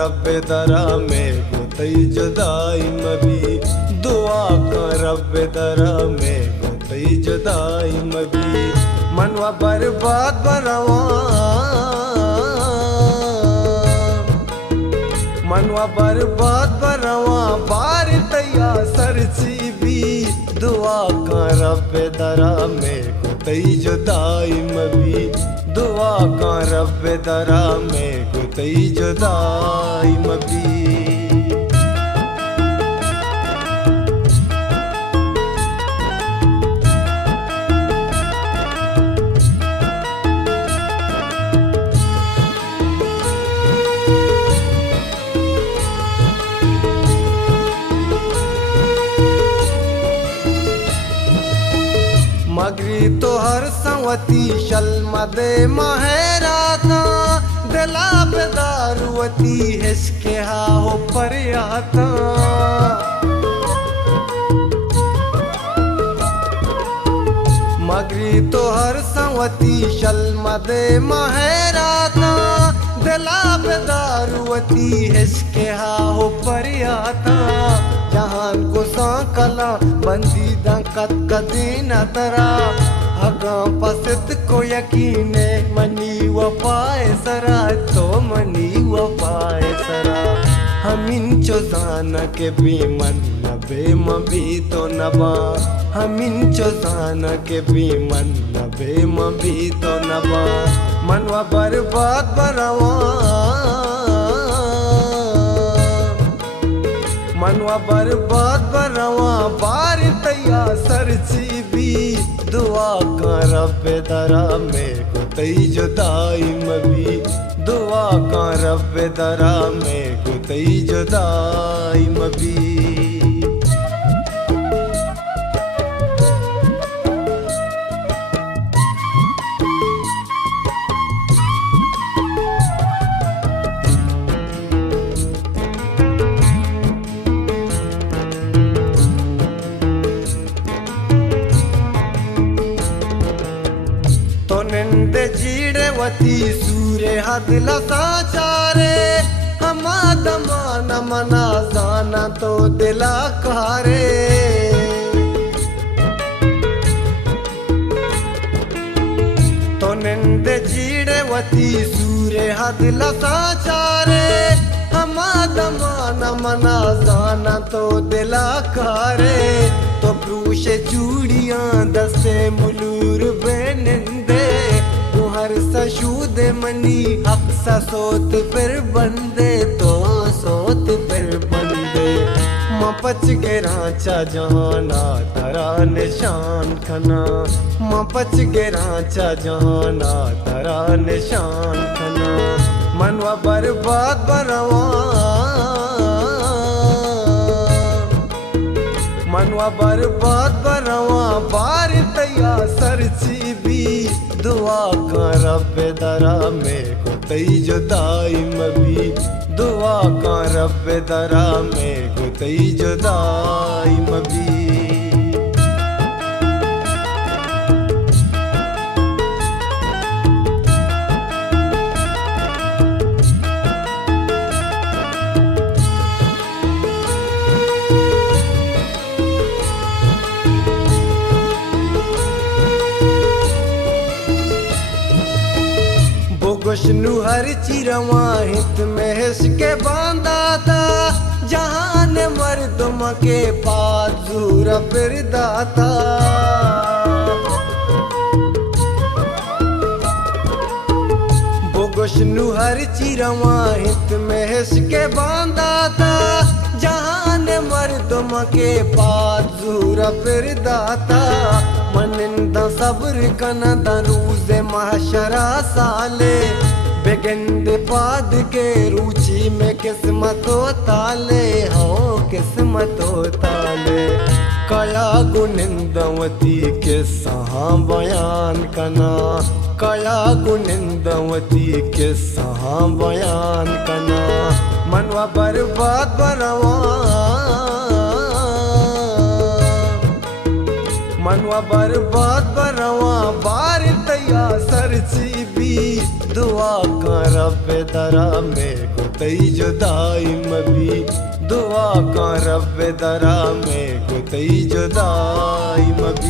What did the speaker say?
रब दरा में गुतई जुदाई मबी, दुआ कर रब दरा में गुतई जुदाई मबी। मनवा बर्बाद बरवा, मनवा बर्बाद बरवा, बार तैया सरची भी, दुआ कर रब दरा में गुतई जुदाई मबी, दुआ कर रब दरा में गुतई जुदाई मबी। मगरी तो हर संवती शल्म दे महरा था, दिला बेदारुवती हिसके हो पर आता। मगरी तो हर संवती शल्म दे महरा था, दिला बेदारुवती हिसके हो पर आता। जहान को सांकला बंदी दंकत कदीन तरा, हगा पसत को यकीने मनी वफाए सरा, तो मनी वफाए सरा। हमिन चो जान के बीमन नबे मबी तो नबा, हमिन चो जान के बीमन नबे मबी तो नबा। मनवा बर्बाद बरवा, मनवा बर्बाद बरवा, बार तैया सरची भी, दुआ कर रब दरा में गुतई जुदाई मबी, दुआ कर रब दरा में गुतई जुदाई मबी। निंदे जीड़े वती सूरे हदला साचारे, हमा दमान मना जाना तो दिला कारे। तो निंदे जीड़े वती सूरे हदला साचारे, हमा दमान मना जाना तो दिला कारे। तो ब्रूश चूड़ियां दसे मुलूर बेनिंदे, हर सशूद मनी हक सा सोत फिर बंदे, तो सोत फिर बंदे। मपच के रांचा जहाना तरा निशान खना, मपच के रांचा जहाना तरा निशान खना। मनवा बर्बाद बरवा, मनवा बर्बाद बरवा, बार तैया सरची भी, दुआ कर रब दरा में गुतई जुदाई मबी, दुआ कर रब दरा में गुतई जुदाई मबी। गुशनु हर चिरवा हित में हिसके बांधा था, जहान मर्दम के पास जूर फिर दाता। गुशनु हर चिरवा हित में हिसके बांधा था, जहान मर्दम के पास जूर फिर दाता। मनिंदा सब्र कना दरूज महशरा साले, बेगंद पाद के रुचि में किस्मत हो ताले, हो किस्मत हो ताले। कया गुनिंदवती के सहा बयान कना, कया गुनिंदवती के सहा बयान कना। मनवा बर्बाद बरवा, मनवा बर्बाद बरवा, बार तैया सरची भी, दुआ कर रब दरा में गुतई जुदाई मबी दुआ का रब दरा में गुतई जुदाई मबी